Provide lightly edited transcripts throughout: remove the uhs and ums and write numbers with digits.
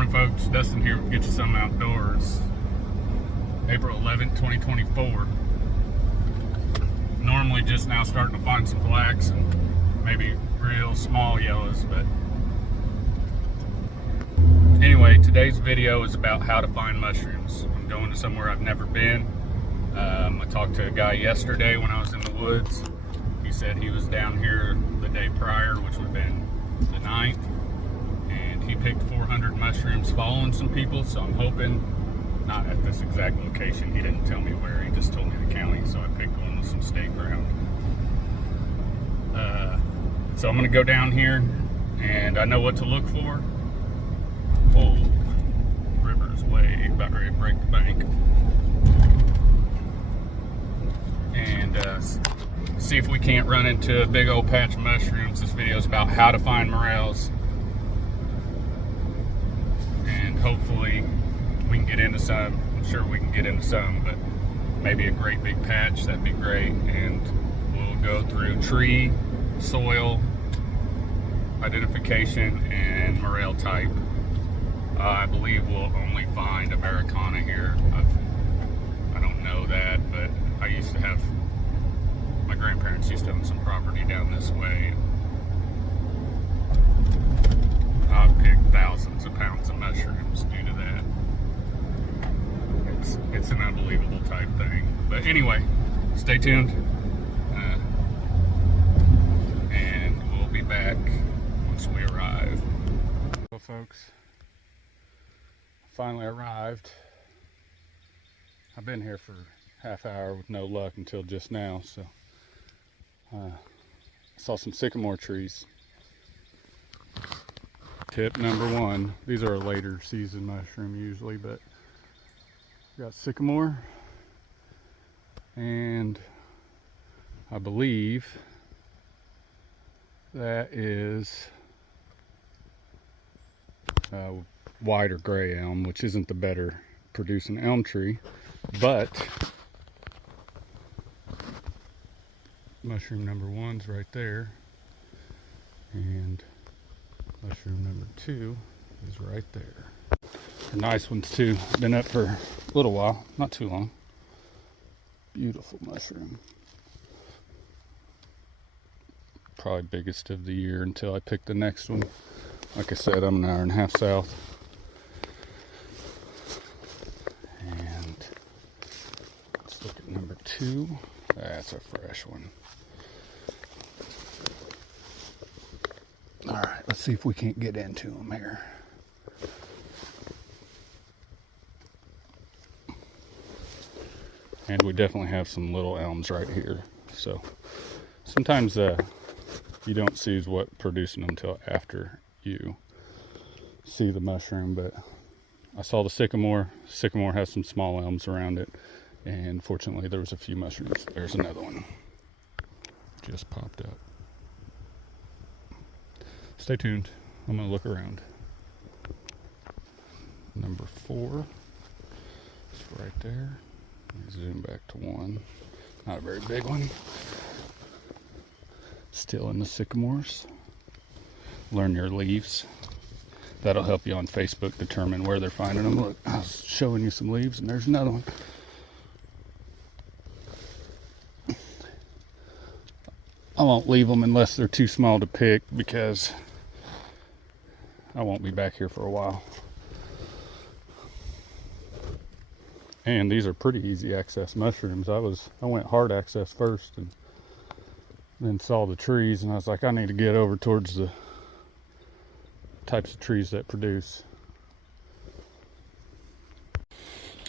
Morning, folks. Dustin here with Get You Some Outdoors. April 11th, 2024. Normally just now starting to find some blacks and maybe real small yellows, but anyway, today's video is about how to find mushrooms. I'm going to somewhere I've never been. I talked to a guy yesterday when I was in the woods. He said he was down here the day prior, which would have been the 9th. He picked 400 mushrooms following some people, so I'm hoping, not at this exact location, he didn't tell me where, he just told me the county, so I picked one with some state ground. So I'm gonna go down here, and I know what to look for. Oh, river's way about ready to break the bank. And see if we can't run into a big old patch of mushrooms. This video is about how to find morels. Hopefully we can get into some. I'm sure we can get into some, but maybe a great big patch, that'd be great. And we'll go through tree, soil, identification, and morel type. I believe we'll only find Americana here. I don't know that, but I used to have, my grandparents used to own some property down this way. I've picked thousands of pounds of mushrooms due to that. It's an unbelievable type thing. But anyway, stay tuned. And we'll be back once we arrive. Well, folks, finally arrived. I've been here for half hour with no luck until just now. So I saw some sycamore trees. Tip number one, these are a later season mushroom usually, but we got sycamore, and I believe that is white or gray elm, which isn't the better producing elm tree, but mushroom number one's right there, and mushroom number two is right there. They're nice ones too. Been up for a little while, not too long. Beautiful mushroom. Probably biggest of the year until I pick the next one. Like I said, I'm an hour and a half south. And let's look at number two. That's a fresh one. All right, let's see if we can't get into them here. And we definitely have some little elms right here. So sometimes you don't see what producing them until after you see the mushroom. But I saw the sycamore. Sycamore has some small elms around it. And fortunately, there was a few mushrooms. There's another one. Just popped up. Stay tuned. I'm going to look around. Number 4 is right there. Zoom back to 1. Not a very big one. Still in the sycamores. Learn your leaves. That'll help you on Facebook determine where they're finding them. Look, I was showing you some leaves, and there's another one. I won't leave them unless they're too small to pick, because I won't be back here for a while. And these are pretty easy access mushrooms. I went hard access first and then saw the trees, and I was like, I need to get over towards the types of trees that produce.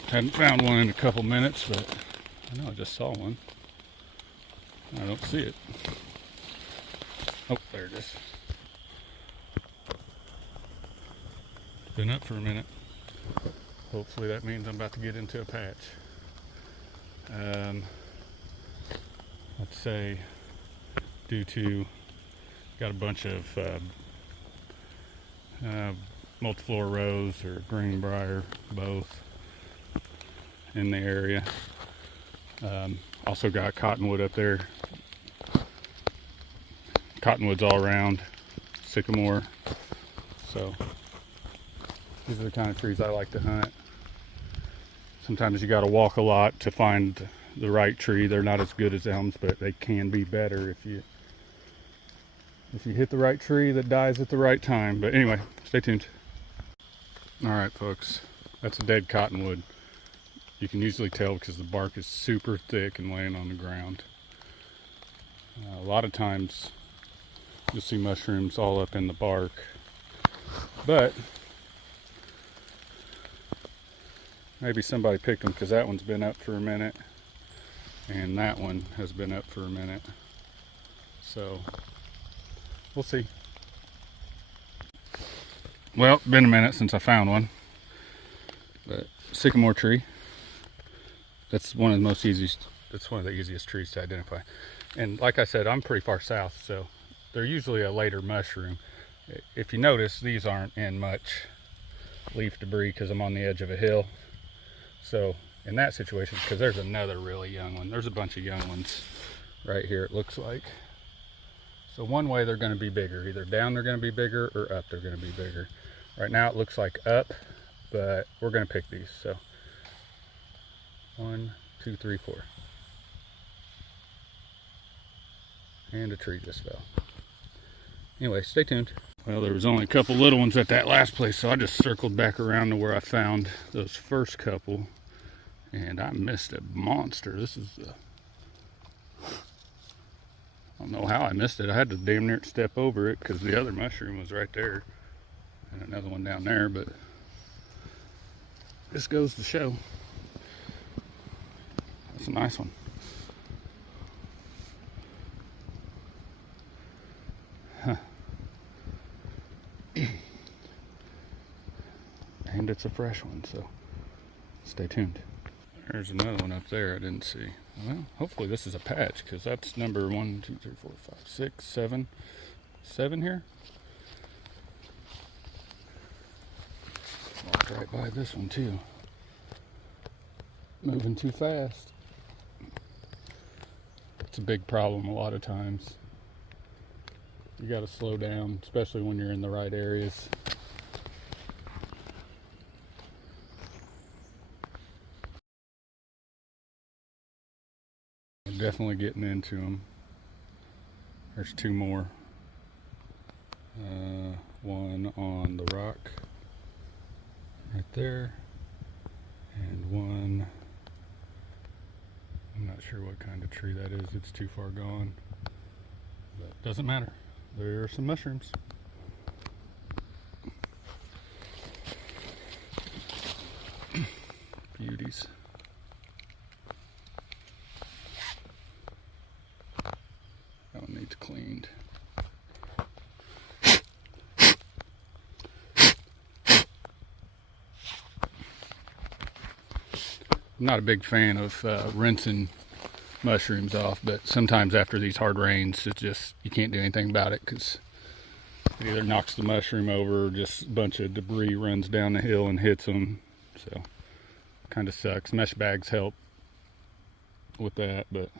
Hadn't found one in a couple minutes, but I know I just saw one. I don't see it. Oh, there it is. Been up for a minute. Hopefully that means I'm about to get into a patch. Let's say due to got a bunch of multiflora rose or greenbrier, both in the area. Also got cottonwood up there. Cottonwood's all around, sycamore. So These are the kind of trees I like to hunt. Sometimes you got to walk a lot to find the right tree. They're not as good as elms, but they can be better if you hit the right tree that dies at the right time. But anyway, stay tuned. All right, folks, that's a dead cottonwood. You can usually tell because the bark is super thick and laying on the ground. A lot of times you'll see mushrooms all up in the bark, but maybe somebody picked them because that one's been up for a minute and that one has been up for a minute. So we'll see. Well, it's been a minute since I found one, but sycamore tree. That's one of the easiest trees to identify. And like I said, I'm pretty far south, so they're usually a later mushroom. If you notice, these aren't in much leaf debris because I'm on the edge of a hill. So in that situation, because there's another really young one. There's a bunch of young ones right here, it looks like. So one way they're going to be bigger. Either down they're going to be bigger or up they're going to be bigger. Right now it looks like up, but we're going to pick these. So 1, 2, 3, 4. And a tree just fell. Anyway, stay tuned. Well, there was only a couple little ones at that last place, so I just circled back around to where I found those first couple. And I missed a monster. This is the... I don't know how I missed it. I had to damn near step over it because the other mushroom was right there. And another one down there, but this goes to show. That's a nice one. Huh. And it's a fresh one, so stay tuned. There's another one up there I didn't see. Well, hopefully this is a patch because that's number 1, 2, 3, 4, 5, 6, 7. 7 here. Walked right by this one too. Moving too fast. It's a big problem a lot of times. You got to slow down, especially when you're in the right areas. I'm definitely getting into them. There's 2 more. One on the rock right there, and one, I'm not sure what kind of tree that is. It's too far gone, but doesn't matter. There are some mushrooms. Beauties. That one needs cleaned. I'm not a big fan of rinsing mushrooms off, but sometimes after these hard rains, it's just, you can't do anything about it because it either knocks the mushroom over or just a bunch of debris runs down the hill and hits them. So kind of sucks. Mesh bags help with that, but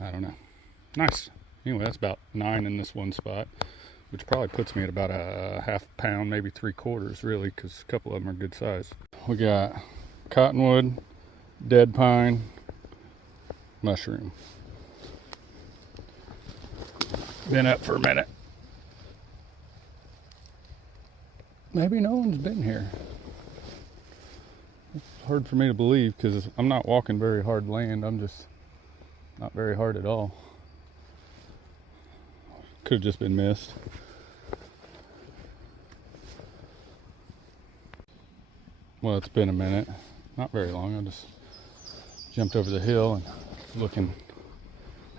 I don't know. Nice. Anyway, that's about 9 in this one spot, which probably puts me at about a ½ pound, maybe 3/4 really, because a couple of them are good size. We got cottonwood, dead pine, mushroom. Been up for a minute. Maybe no one's been here. It's hard for me to believe because I'm not walking very hard land. I'm just not very hard at all. Could have just been missed. Well, it's been a minute. Not very long. I just jumped over the hill and looking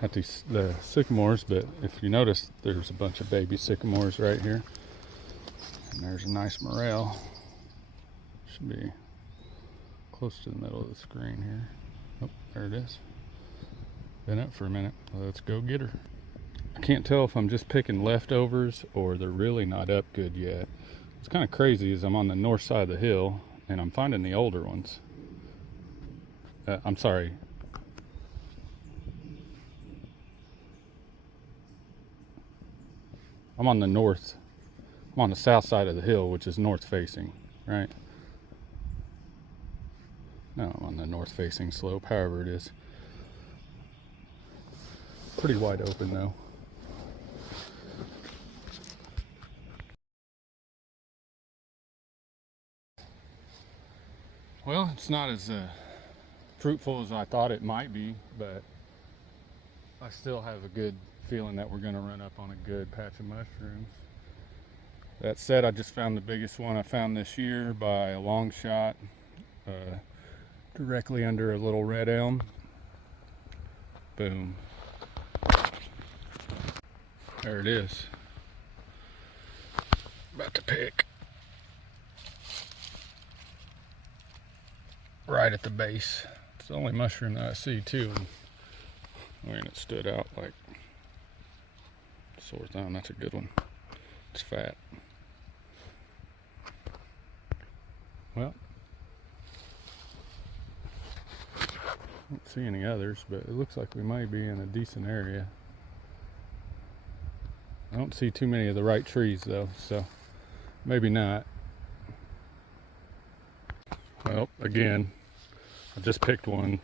at the sycamores, but if you notice, there's a bunch of baby sycamores right here. And there's a nice morel. Should be close to the middle of the screen here. Oh, there it is. Been up for a minute. Let's go get her. I can't tell if I'm just picking leftovers or they're really not up good yet. What's kind of crazy is I'm on the north side of the hill and I'm finding the older ones. I'm sorry. I'm on the northwest I'm on the south side of the hill, which is north facing, right? No, I'm on the north facing slope, however it is. Pretty wide open though. Well, it's not as fruitful as I thought it might be, but I still have a good feeling that we're going to run up on a good patch of mushrooms. That said, I just found the biggest one I found this year by a long shot, directly under a little red elm. Boom. There it is. About to pick. Right at the base. It's the only mushroom that I see too. I mean, it stood out like a sore thumb. That's a good one. It's fat. Well, I don't see any others, but it looks like we might be in a decent area. I don't see too many of the right trees though, so maybe not. Well, again, I just picked one.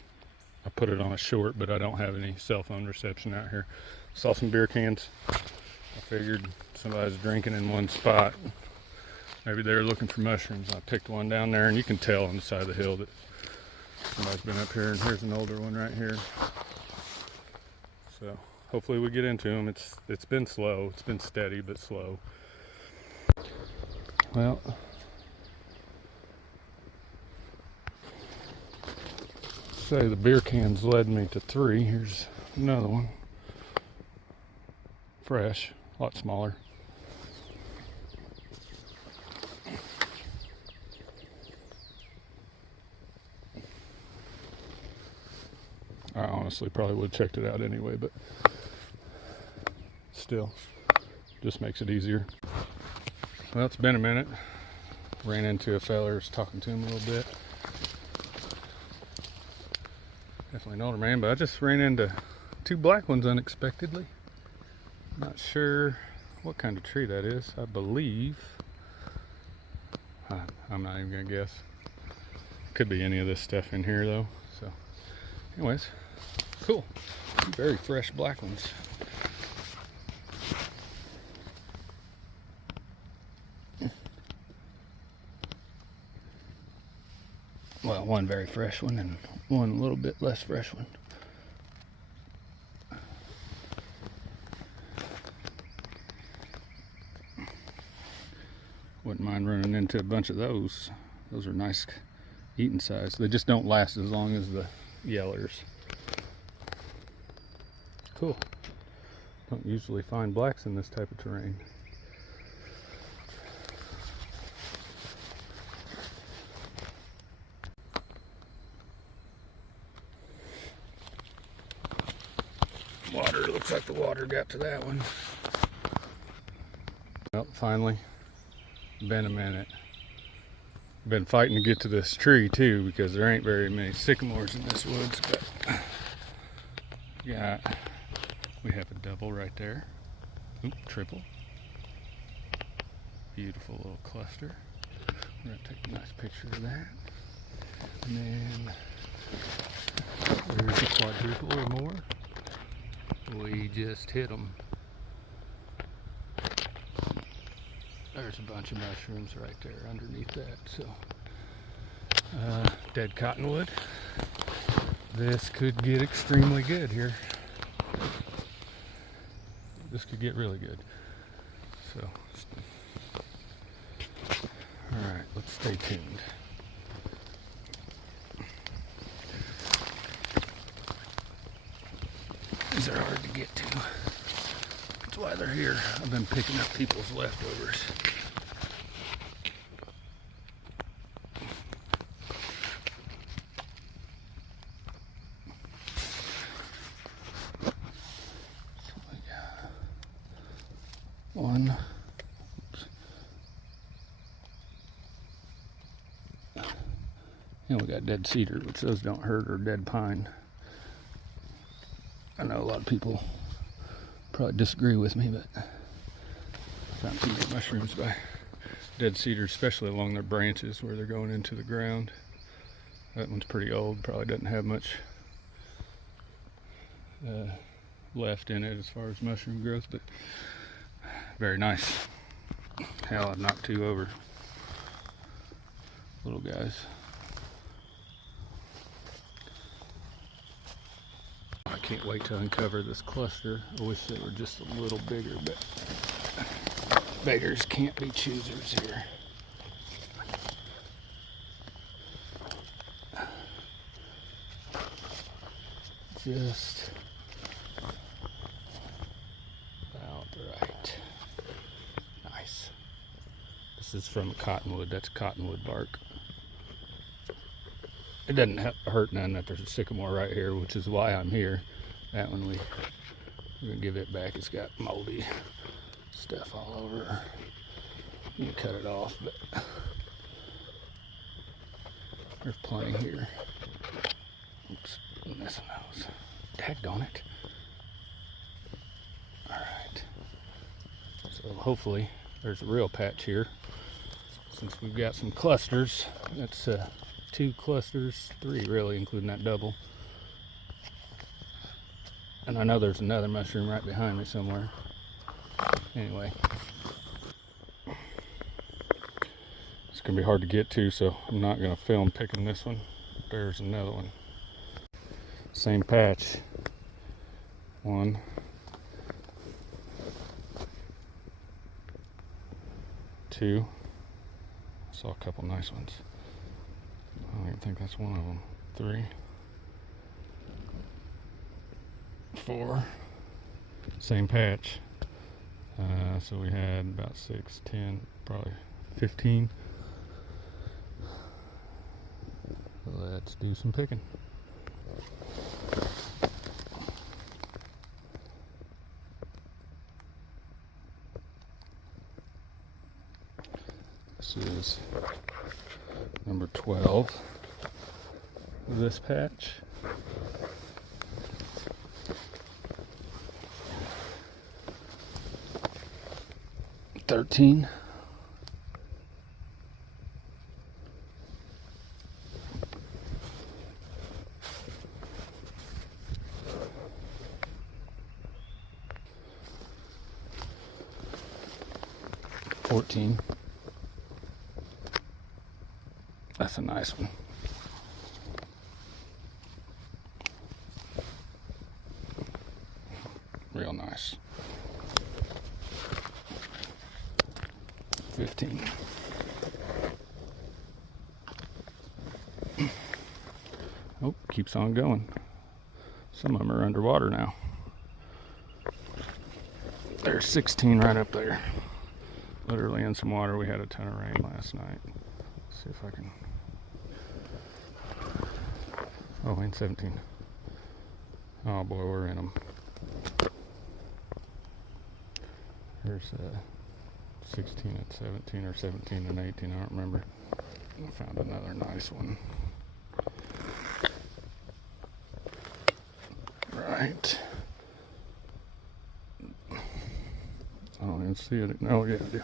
I put it on a short, but I don't have any cell phone reception out here. Saw some beer cans. I figured somebody's drinking in one spot. Maybe they were looking for mushrooms. I picked one down there, and you can tell on the side of the hill that somebody's been up here, and here's an older one right here. So hopefully we get into them. It's been slow. It's been steady, but slow. Well, say the beer cans led me to 3. Here's another one. Fresh, a lot smaller. I honestly probably would have checked it out anyway, but still, just makes it easier. Well, it's been a minute. Ran into a fella, was talking to him a little bit. Definitely an older man, but I just ran into 2 black ones unexpectedly. Not sure what kind of tree that is. I believe, I'm not even gonna guess. Could be any of this stuff in here though. So anyways, cool. 2 very fresh black ones. Well, one very fresh one and one a little bit less fresh one. Wouldn't mind running into a bunch of those. Those are nice eating size. They just don't last as long as the yellers. Cool. Don't usually find blacks in this type of terrain. Water, looks like the water got to that one. Well, finally, been a minute. Been fighting to get to this tree too because there ain't very many sycamores in this woods, but yeah, we have a double right there. Oop, triple. Beautiful little cluster. We're gonna take a nice picture of that. And then there's a quadruple or more. We just hit them. There's a bunch of mushrooms right there underneath that. So, dead cottonwood. This could get extremely good here. This could get really good. So, all right, let's stay tuned. These are hard to get to. That's why they're here. I've been picking up people's leftovers. So we got one. Oops. And we got dead cedar, which those don't hurt, or dead pine. I know a lot of people probably disagree with me, but Found too many mushrooms by dead cedars, especially along their branches where they're going into the ground. That one's pretty old, probably doesn't have much left in it as far as mushroom growth, but very nice. Hell, I've knocked two over. Little guys. I can't wait to uncover this cluster. I wish they were just a little bigger, but beggars can't be choosers here. Just about right. Nice. This is from cottonwood. That's cottonwood bark. It doesn't hurt none that there's a sycamore right here, which is why I'm here. That one we're gonna give it back. It's got moldy stuff all over. You can cut it off, but there's plenty here. Oops, I'm missing those. Daggone it. Alright. So hopefully there's a real patch here. Since we've got some clusters. That's 2 clusters, 3 really, including that double. And I know there's another mushroom right behind me somewhere. Anyway. It's gonna be hard to get to, so I'm not gonna film picking this one. There's another one. Same patch. 1. 2. Saw a couple nice ones. I don't even think that's one of them. 3. 4. Same patch. So we had about 6, 10, probably 15. Let's do some picking. This is number 12 of this patch. $13. $14. That's a nice one. Real nice. 15. Oh, keeps on going. Some of them are underwater now. There's 16 right up there. Literally in some water. We had a ton of rain last night. Let's see if I can. Oh, and 17. Oh boy, we're in them. There's 16 and 17, or 17 and 18, I don't remember. I found another nice one. Right. I don't even see it. Oh, yeah, I do.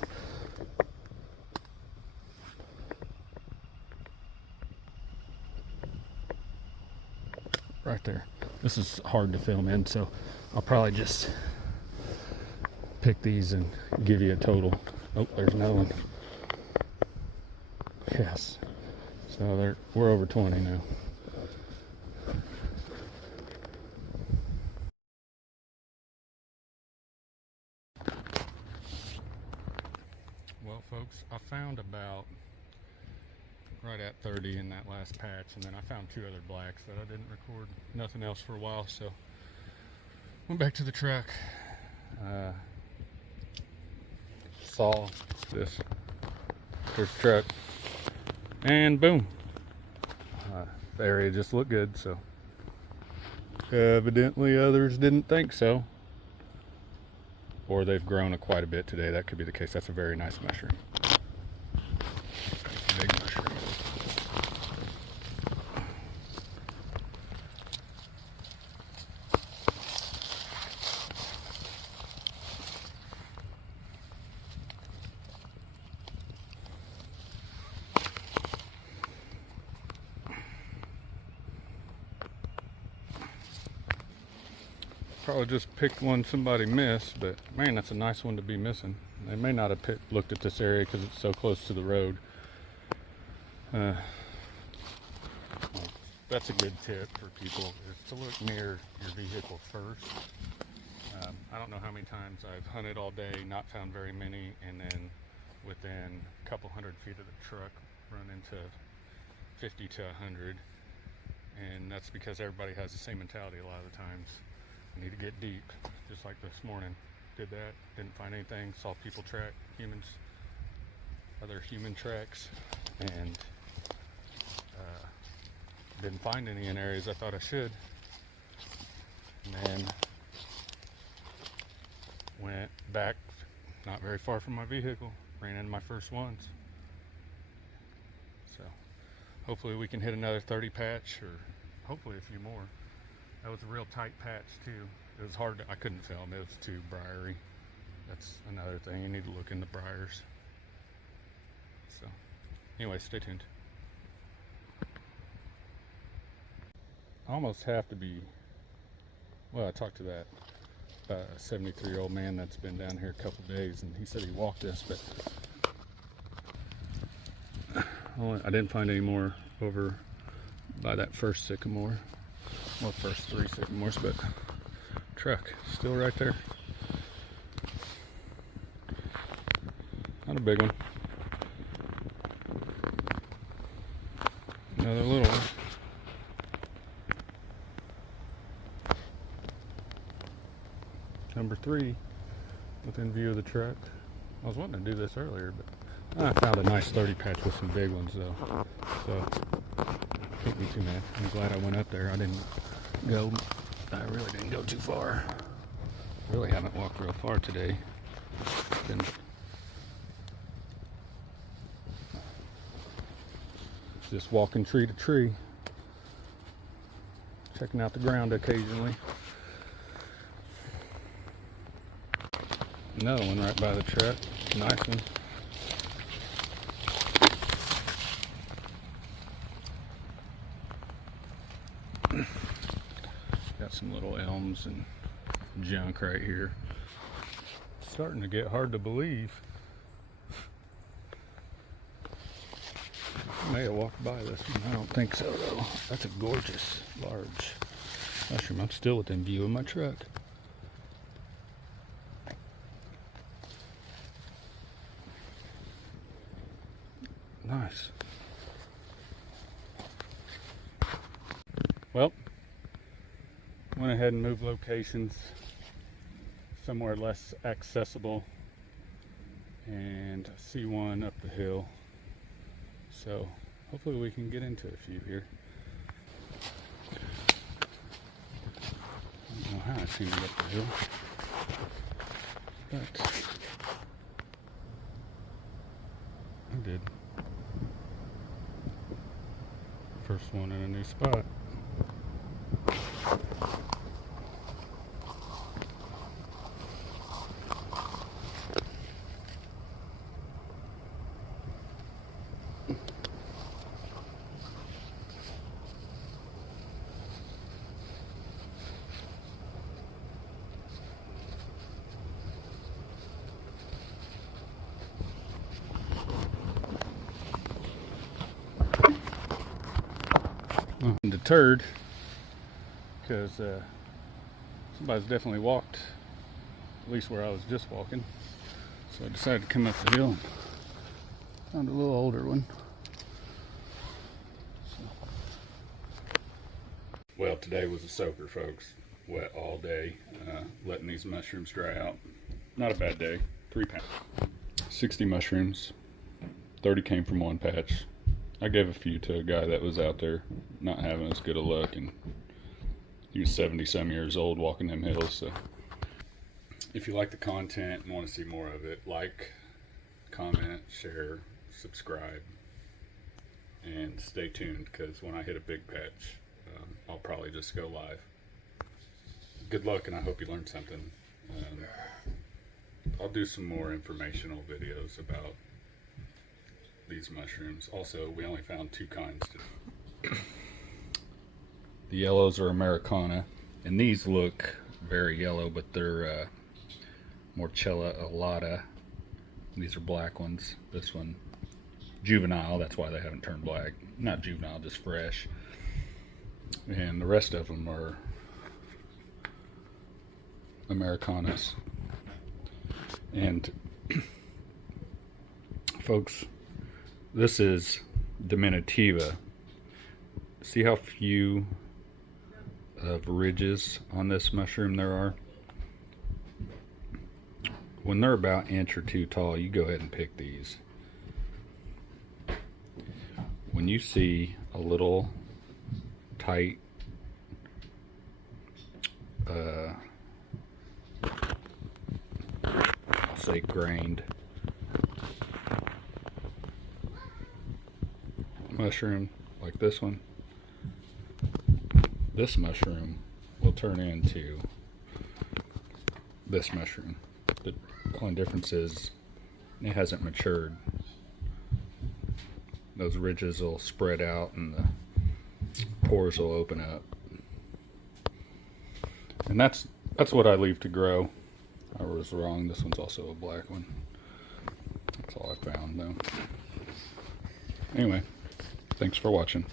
Right there. This is hard to film in, so I'll probably just pick these and give you a total. Oh, there's another one. Yes. So we're over 20 now. Well, folks, I found about right at 30 in that last patch, and then I found 2 other blacks that I didn't record. Nothing else for a while, so went back to the truck. Saw this. There's the truck, and boom. The area just looked good, so evidently others didn't think so, or they've grown quite a bit today. That could be the case. That's a very nice mushroom. Big mushroom. probably just picked one somebody missed, but man, that's a nice one to be missing. They may not have looked at this area because it's so close to the road. Well, that's a good tip for people, is to look near your vehicle first. I don't know how many times I've hunted all day, not found very many, and then within a couple hundred feet of the truck run into 50 to 100. And that's because everybody has the same mentality a lot of the times. I need to get deep, just like this morning. Did that, didn't find anything, saw people track humans, other human tracks, and didn't find any in areas I thought I should. And then went back not very far from my vehicle, ran into my first ones. So hopefully we can hit another 30 patch, or hopefully a few more. That was a real tight patch too. It was hard to, I couldn't film, it was too briery. That's another thing, you need to look in the briars. So anyway, stay tuned. I almost have to be, well, I talked to that 73-year-old man that's been down here a couple days, and he said he walked this, but I didn't find any more over by that first sycamore, well, first 3 sycamores, but truck still right there. Not a big one. Another little one. Number 3, within view of the truck. I was wanting to do this earlier, but I found a nice 30 patch with some big ones though. So can't be too mad. I'm glad I went up there. I really didn't go too far. Really haven't walked real far today. Been just walking tree to tree, checking out the ground occasionally. Another one right by the truck. Nice one. Got some little elms and junk right here. It's starting to get hard to believe. I may have walked by this one. I don't think so though. That's a gorgeous large mushroom. I'm still within view of my truck. Nice. Well, went ahead and moved locations somewhere less accessible, and I see one up the hill, so hopefully we can get into a few here. I don't know how I seen it up the hill, but I did. First one in a new spot. I'm deterred because somebody's definitely walked at least where I was just walking, so I decided to come up the hill and found a little older one. So. Well, today was a soaker, folks. Wet all day, letting these mushrooms dry out. Not a bad day. 3 pounds, 60 mushrooms, 30 came from one patch. I gave a few to a guy that was out there not having as good a luck, and he was 70-some years old walking them hills. So if you like the content and want to see more of it, like, comment, share, subscribe, and stay tuned, because when I hit a big patch, I'll probably just go live. Good luck, and I hope you learned something. I'll do some more informational videos about these mushrooms. Also, we only found 2 kinds today. The yellows are Americana, and these look very yellow, but they're Morel alata. These are black ones. This one juvenile, that's why they haven't turned black. Not juvenile, just fresh. And the rest of them are Americanas. And folks, this is Diminutiva. See how few of ridges on this mushroom there are? When they're about an inch or two tall, you go ahead and pick these. When you see a little tight I'll say grained mushroom like this one, this mushroom will turn into this mushroom. The only difference is it hasn't matured. Those ridges will spread out and the pores will open up. And that's what I leave to grow. I was wrong. This one's also a black one. That's all I found though. Anyway, thanks for watching.